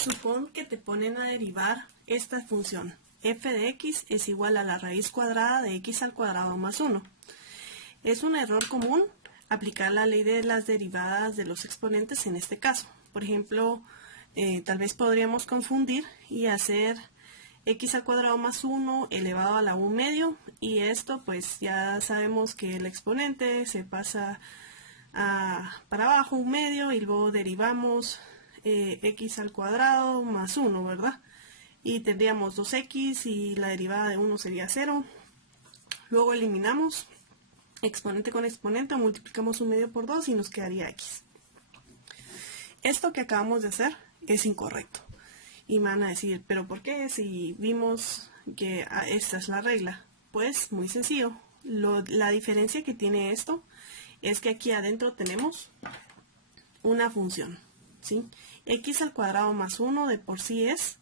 Supón que te ponen a derivar esta función. F de x es igual a la raíz cuadrada de x al cuadrado más 1. Es un error común aplicar la ley de las derivadas de los exponentes en este caso. Por ejemplo, tal vez podríamos confundir y hacer x al cuadrado más 1 elevado a la u medio, y esto pues ya sabemos que el exponente se pasa para abajo un medio y luego derivamos x al cuadrado más 1, ¿verdad? Y tendríamos 2x y la derivada de 1 sería 0. Luego eliminamos exponente con exponente, multiplicamos un medio por 2 y nos quedaría x. Esto que acabamos de hacer es incorrecto. Y me van a decir, ¿pero por qué? Si vimos que esta es la regla. Pues muy sencillo. La diferencia que tiene esto es que aquí adentro tenemos una función, ¿sí? X al cuadrado más 1 de por sí es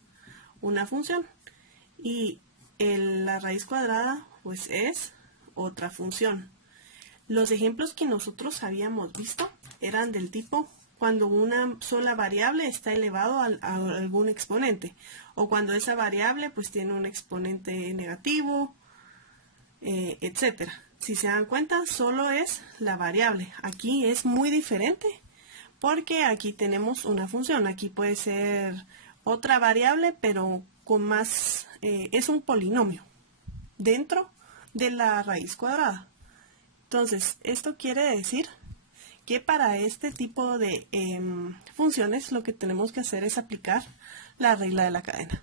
una función. Y la raíz cuadrada pues es otra función. Los ejemplos que nosotros habíamos visto eran del tipo cuando una sola variable está elevado a algún exponente, o cuando esa variable pues tiene un exponente negativo, etcétera. Si se dan cuenta, solo es la variable. Aquí es muy diferente porque aquí tenemos una función. Aquí puede ser otra variable, pero con más, es un polinomio dentro de la raíz cuadrada. Entonces, esto quiere decir que para este tipo de funciones lo que tenemos que hacer es aplicar la regla de la cadena,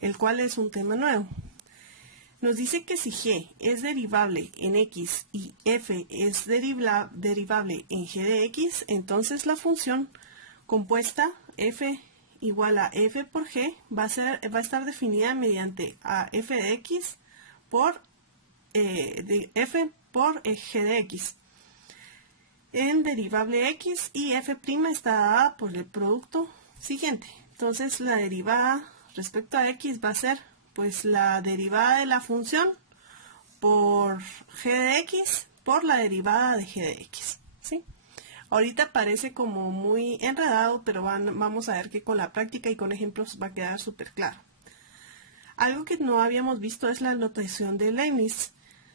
el cual es un tema nuevo. Nos dice que si g es derivable en x y f es derivable en g de x, entonces la función compuesta f igual a f por g va a estar definida mediante a f de x por f por g de x en derivable x, y f' está dada por el producto siguiente. Entonces la derivada respecto a x va a ser pues la derivada de la función por g de x por la derivada de g de x, ¿sí? Ahorita parece como muy enredado, pero vamos a ver que con la práctica y con ejemplos va a quedar súper claro. Algo que no habíamos visto es la notación de Leibniz,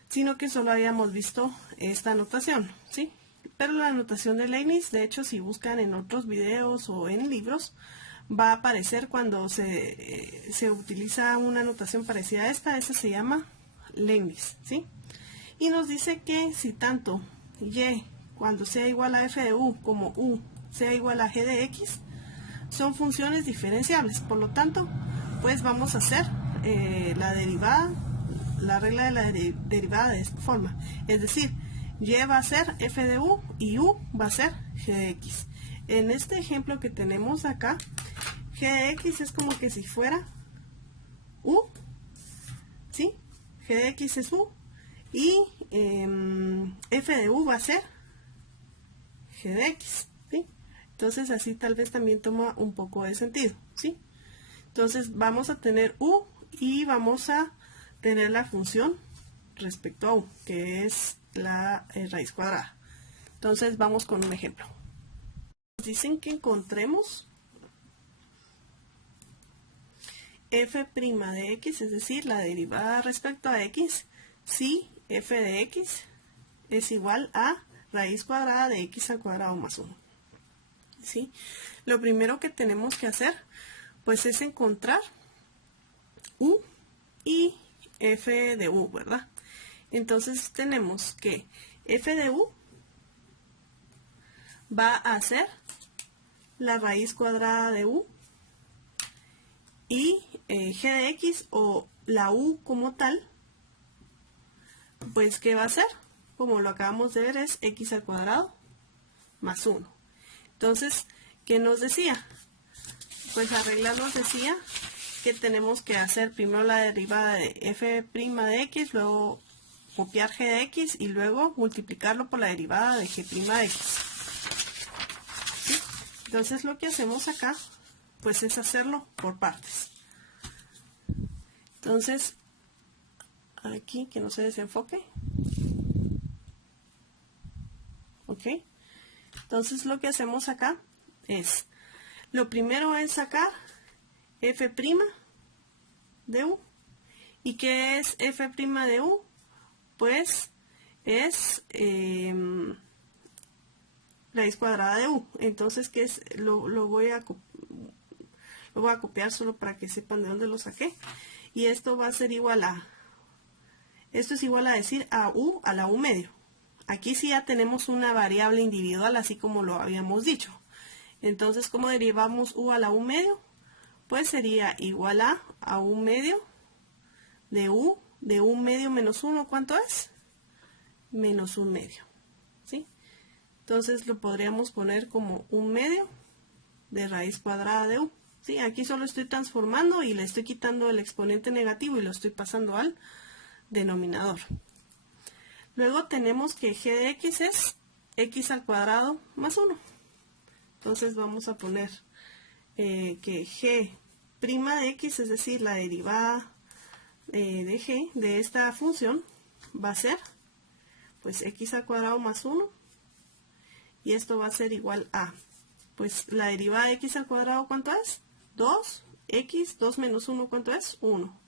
sino que solo habíamos visto esta notación, ¿sí? Pero la notación de Leibniz, de hecho, si buscan en otros videos o en libros, va a aparecer cuando se utiliza una notación parecida a esta se llama Leibniz, ¿sí? Y nos dice que si tanto y cuando sea igual a f de u como u sea igual a g de x, son funciones diferenciables. Por lo tanto, pues vamos a hacer la derivada, la regla de la derivada de esta forma. Es decir, y va a ser f de u y u va a ser g de x. En este ejemplo que tenemos acá, g de x es como que si fuera u, ¿sí? G de x es u y f de u va a ser g de x, ¿sí? Entonces así tal vez también toma un poco de sentido, ¿sí? Entonces vamos a tener u y vamos a tener la función respecto a u, que es la raíz cuadrada. Entonces vamos con un ejemplo. Nos dicen que encontremos f' de x, es decir, la derivada respecto a x, si f de x es igual a raíz cuadrada de x al cuadrado más 1. ¿Sí? Lo primero que tenemos que hacer pues es encontrar u y f de u, ¿verdad? Entonces tenemos que f de u va a ser la raíz cuadrada de u y g de x, o la u como tal, pues ¿qué va a ser? Como lo acabamos de ver, es x al cuadrado más 1. Entonces, ¿qué nos decía? Pues la regla nos decía que tenemos que hacer primero la derivada de f' de x, luego copiar g de x y luego multiplicarlo por la derivada de g' de x. ¿Sí? Entonces lo que hacemos acá pues es hacerlo por partes. Entonces, aquí que no se desenfoque. ¿Ok? Entonces lo que hacemos acá es, lo primero es sacar f' de u. ¿Y qué es f' de u? Pues es raíz cuadrada de u. Entonces, ¿qué es? Lo voy a copiar solo para que sepan de dónde lo saqué. Y esto va a ser igual a, esto es igual a decir a u a la u medio. Aquí sí ya tenemos una variable individual, así como lo habíamos dicho. Entonces, ¿cómo derivamos u a la u medio? Pues sería igual a u medio de u medio menos 1, ¿cuánto es? Menos 1 medio, ¿sí? Entonces lo podríamos poner como 1 medio de raíz cuadrada de u, ¿sí? Aquí solo estoy transformando y le estoy quitando el exponente negativo y lo estoy pasando al denominador. Luego tenemos que g de x es x al cuadrado más 1. Entonces vamos a poner que g' de x, es decir, la derivada de g de esta función, va a ser pues x al cuadrado más 1, y esto va a ser igual a, pues la derivada de x al cuadrado, ¿cuánto es? 2, x, 2 menos 1, ¿cuánto es? 1,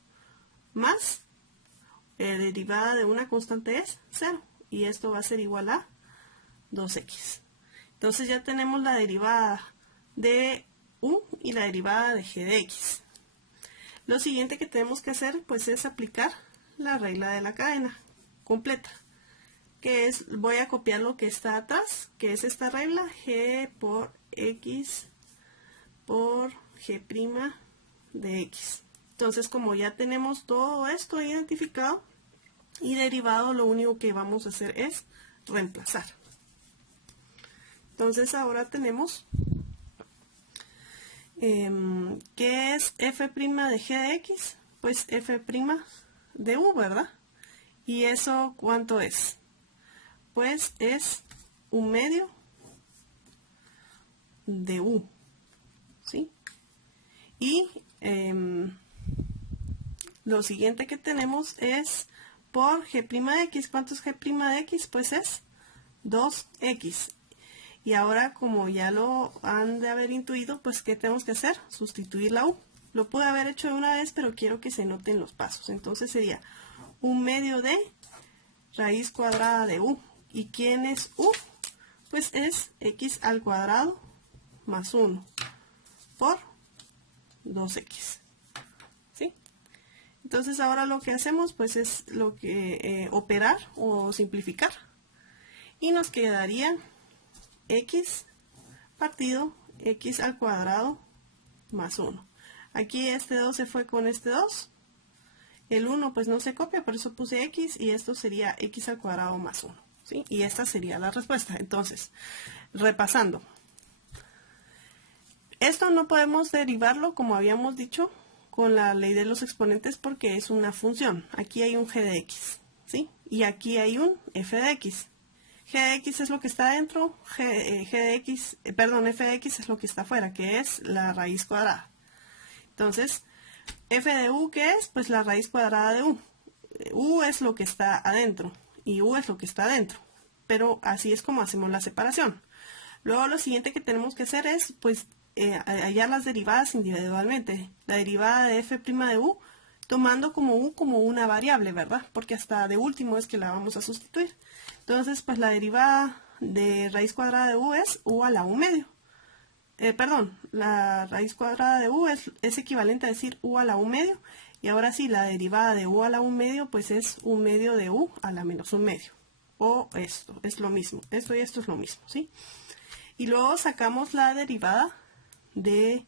más la derivada de una constante es 0, y esto va a ser igual a 2x. Entonces ya tenemos la derivada de u y la derivada de g de x. Lo siguiente que tenemos que hacer pues es aplicar la regla de la cadena completa, que es, voy a copiar lo que está atrás, que es esta regla, g por x por g' de x. Entonces, como ya tenemos todo esto identificado y derivado, lo único que vamos a hacer es reemplazar. Entonces ahora tenemos ¿qué es f' de g de x? Pues f' de u, ¿verdad? ¿Y eso cuánto es? Pues es 1 medio de u, ¿sí? Y lo siguiente que tenemos es por g' de x. ¿Cuánto es g' de x? Pues es 2x. Y ahora, como ya lo han de haber intuido, pues ¿qué tenemos que hacer? Sustituir la u. Lo pude haber hecho de una vez, pero quiero que se noten los pasos. Entonces sería 1 medio de raíz cuadrada de u. ¿Y quién es u? Pues es x al cuadrado más 1 por 2x. ¿Sí? Entonces ahora lo que hacemos pues es lo que operar o simplificar. Y nos quedaría x partido x al cuadrado más 1. Aquí este 2 se fue con este 2. El 1 pues no se copia, por eso puse x, y esto sería x al cuadrado más 1. ¿Sí? Y esta sería la respuesta. Entonces, repasando. Esto no podemos derivarlo, como habíamos dicho, con la ley de los exponentes porque es una función. Aquí hay un g de x, ¿sí? Y aquí hay un f de x. G de x es lo que está adentro, f de x es lo que está afuera, que es la raíz cuadrada. Entonces, f de u, ¿qué es? Pues la raíz cuadrada de u. U es lo que está adentro y u es lo que está adentro. Pero así es como hacemos la separación. Luego lo siguiente que tenemos que hacer es, pues, hallar las derivadas individualmente. La derivada de f' de u, tomando como u como una variable, ¿verdad? Porque hasta de último es que la vamos a sustituir. Entonces, pues la derivada de raíz cuadrada de u es u a la u medio. La raíz cuadrada de u es equivalente a decir u a la u medio. Y ahora sí, la derivada de u a la u medio, pues es u medio de u a la menos un medio. O esto, es lo mismo. Esto y esto es lo mismo, ¿sí? Y luego sacamos la derivada de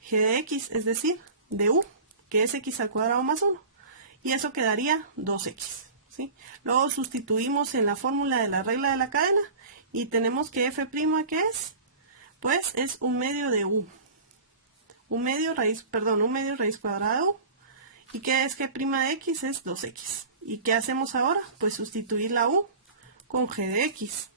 g de x, es decir, de u, que es x al cuadrado más 1. Y eso quedaría 2x. ¿Sí? Luego sustituimos en la fórmula de la regla de la cadena y tenemos que f', ¿qué es? Pues es 1 medio de u. 1 medio raíz cuadrada de u. ¿Y qué es g' de x? Es 2x. ¿Y qué hacemos ahora? Pues sustituir la u con g de x,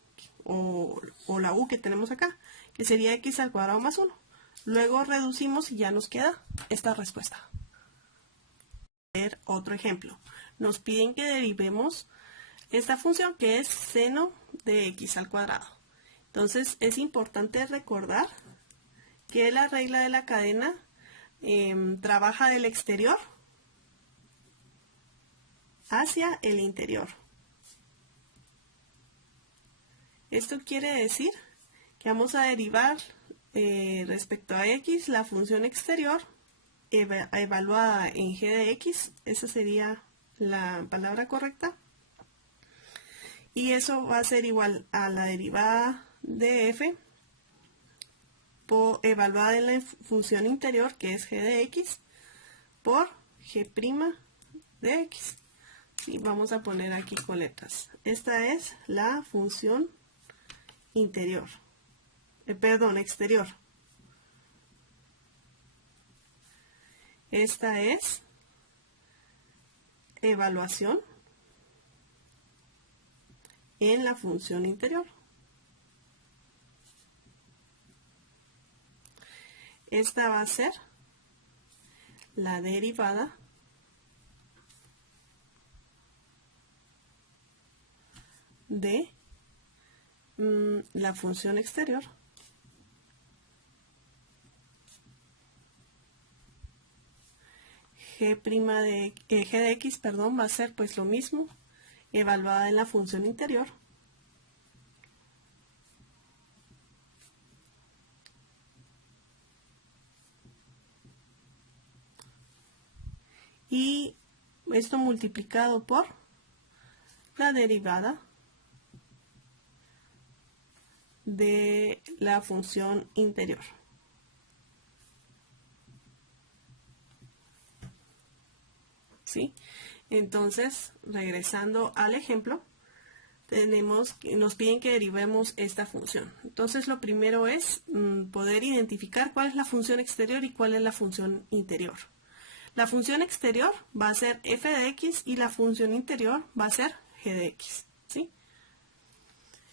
o la u que tenemos acá, que sería x al cuadrado más 1. Luego reducimos y ya nos queda esta respuesta. Otro ejemplo. Nos piden que derivemos esta función que es seno de x al cuadrado. Entonces es importante recordar que la regla de la cadena trabaja del exterior hacia el interior. Esto quiere decir que vamos a derivar respecto a x la función exterior evaluada en g de x, esa sería la palabra correcta, y eso va a ser igual a la derivada de f evaluada en la función interior, que es g de x, por g' de x. Y vamos a poner aquí con letras. Esta es la función interior. Exterior. Esta es evaluación en la función interior. Esta va a ser la derivada de la función exterior g de x, perdón, va a ser pues lo mismo, evaluada en la función interior y esto multiplicado por la derivada de la función interior. ¿Sí? Entonces, regresando al ejemplo, nos piden que derivemos esta función. Entonces, lo primero es poder identificar cuál es la función exterior y cuál es la función interior. La función exterior va a ser f de x y la función interior va a ser g de x. ¿Sí?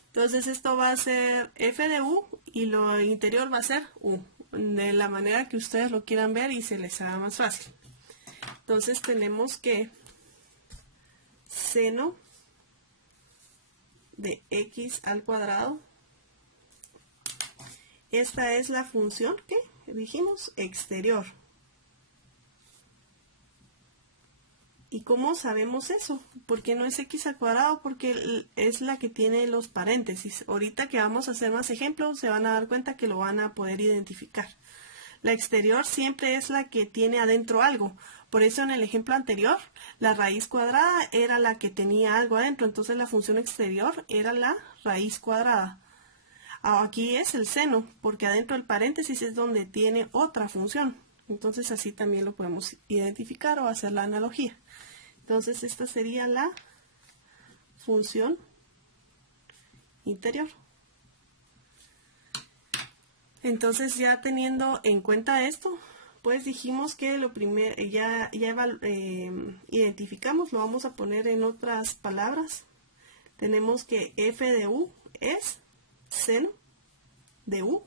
Entonces, esto va a ser f de u y lo interior va a ser u, de la manera que ustedes lo quieran ver y se les haga más fácil. Entonces, tenemos que seno de x al cuadrado. Esta es la función que dijimos exterior. ¿Y cómo sabemos eso? ¿Por qué no es x al cuadrado? Porque es la que tiene los paréntesis. Ahorita que vamos a hacer más ejemplos, se van a dar cuenta que lo van a poder identificar. La exterior siempre es la que tiene adentro algo. Por eso en el ejemplo anterior, la raíz cuadrada era la que tenía algo adentro. Entonces la función exterior era la raíz cuadrada. Aquí es el seno, porque adentro del paréntesis es donde tiene otra función. Entonces así también lo podemos identificar o hacer la analogía. Entonces esta sería la función interior. Entonces ya teniendo en cuenta esto, pues dijimos que lo primero ya identificamos, lo vamos a poner en otras palabras. Tenemos que f de u es seno de u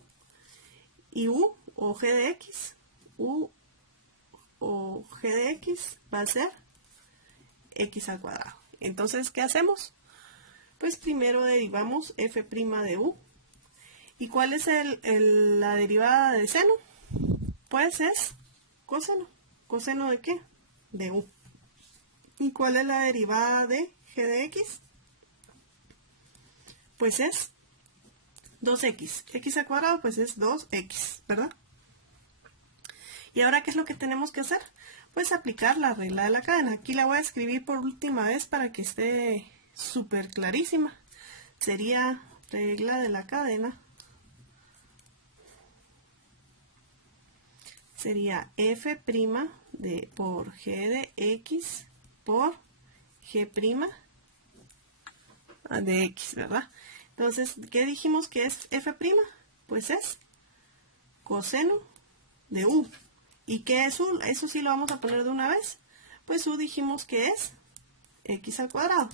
y u o g de x, u o g de x va a ser x al cuadrado. Entonces, ¿qué hacemos? Pues primero derivamos f' de u. ¿Y cuál es la derivada de seno? Pues es coseno. ¿Coseno de qué? De u. ¿Y cuál es la derivada de g de x? Pues es 2x. X al cuadrado pues es 2x, ¿verdad? ¿Y ahora qué es lo que tenemos que hacer? Pues aplicar la regla de la cadena. Aquí la voy a escribir por última vez para que esté súper clarísima. Sería regla de la cadena. Sería f' por g de x por g' de x, ¿verdad? Entonces, ¿qué dijimos que es f'? Pues es coseno de u. ¿Y qué es u? Eso sí lo vamos a poner de una vez. Pues u dijimos que es x al cuadrado.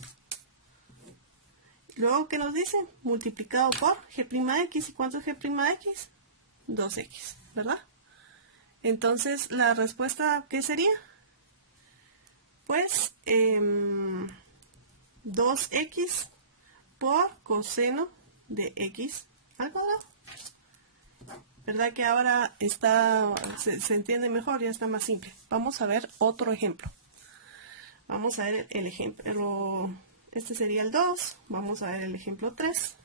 Luego, ¿qué nos dice? Multiplicado por g' de x. ¿Y cuánto es g' de x? 2x, ¿verdad? Entonces, ¿la respuesta qué sería? Pues 2x por coseno de x al cuadrado. ¿Verdad que ahora se entiende mejor? Ya está más simple. Vamos a ver otro ejemplo. Vamos a ver el ejemplo. Este sería el 2. Vamos a ver el ejemplo 3.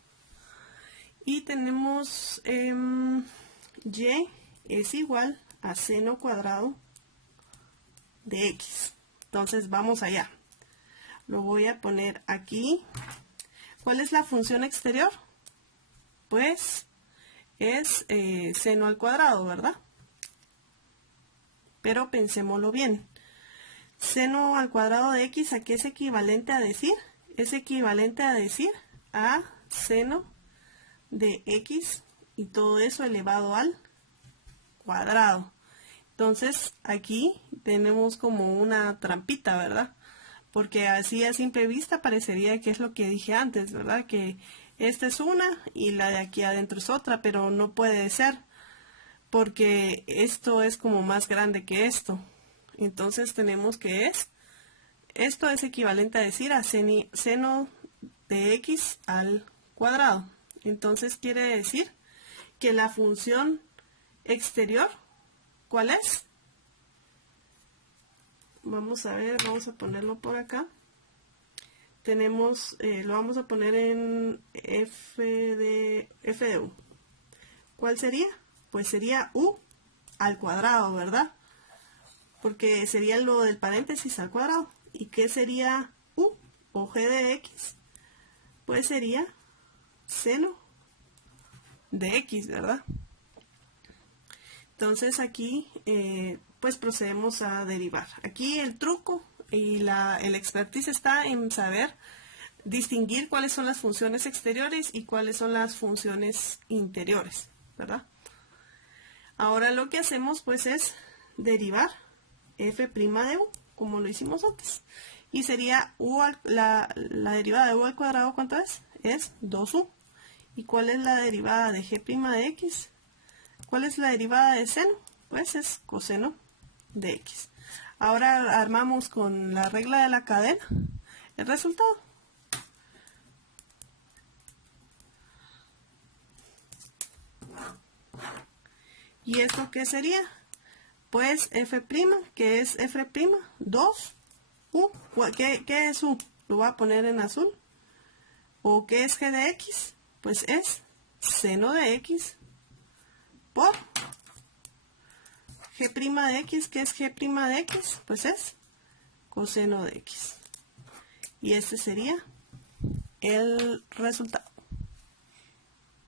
Y tenemos y es igual a seno cuadrado de x. Entonces vamos allá. Lo voy a poner aquí. ¿Cuál es la función exterior? Pues es seno al cuadrado, ¿verdad? Pero pensémoslo bien. Seno al cuadrado de x, ¿a qué es equivalente a decir? Es equivalente a decir a seno de x y todo eso elevado al cuadrado. Entonces aquí tenemos como una trampita, ¿verdad? Porque así a simple vista parecería que es lo que dije antes, ¿verdad? Que esta es una y la de aquí adentro es otra, pero no puede ser porque esto es como más grande que esto. Entonces tenemos que esto es equivalente a decir a seno de x al cuadrado. Entonces quiere decir que la función exterior, ¿cuál es? Vamos a ver, vamos a ponerlo por acá. Tenemos, lo vamos a poner en f de u. ¿Cuál sería? Pues sería u al cuadrado, ¿verdad? Porque sería lo del paréntesis al cuadrado. ¿Y qué sería u o g de x? Pues sería seno de x, ¿verdad? Entonces aquí pues procedemos a derivar. Aquí el truco y el expertise está en saber distinguir cuáles son las funciones exteriores y cuáles son las funciones interiores, ¿verdad? Ahora lo que hacemos pues es derivar f' de u, como lo hicimos antes. Y sería la derivada de u al cuadrado, ¿cuánto es? Es 2u. ¿Y cuál es la derivada de g' de x? ¿Cuál es la derivada de seno? Pues es coseno de x. Ahora armamos con la regla de la cadena el resultado. ¿Y esto qué sería? Pues f', que es f', 2, u. ¿Qué es u? Lo voy a poner en azul. ¿O qué es g de x? Pues es seno de x por g' de x. ¿Qué es g' de x? Pues es coseno de x. Y este sería el resultado.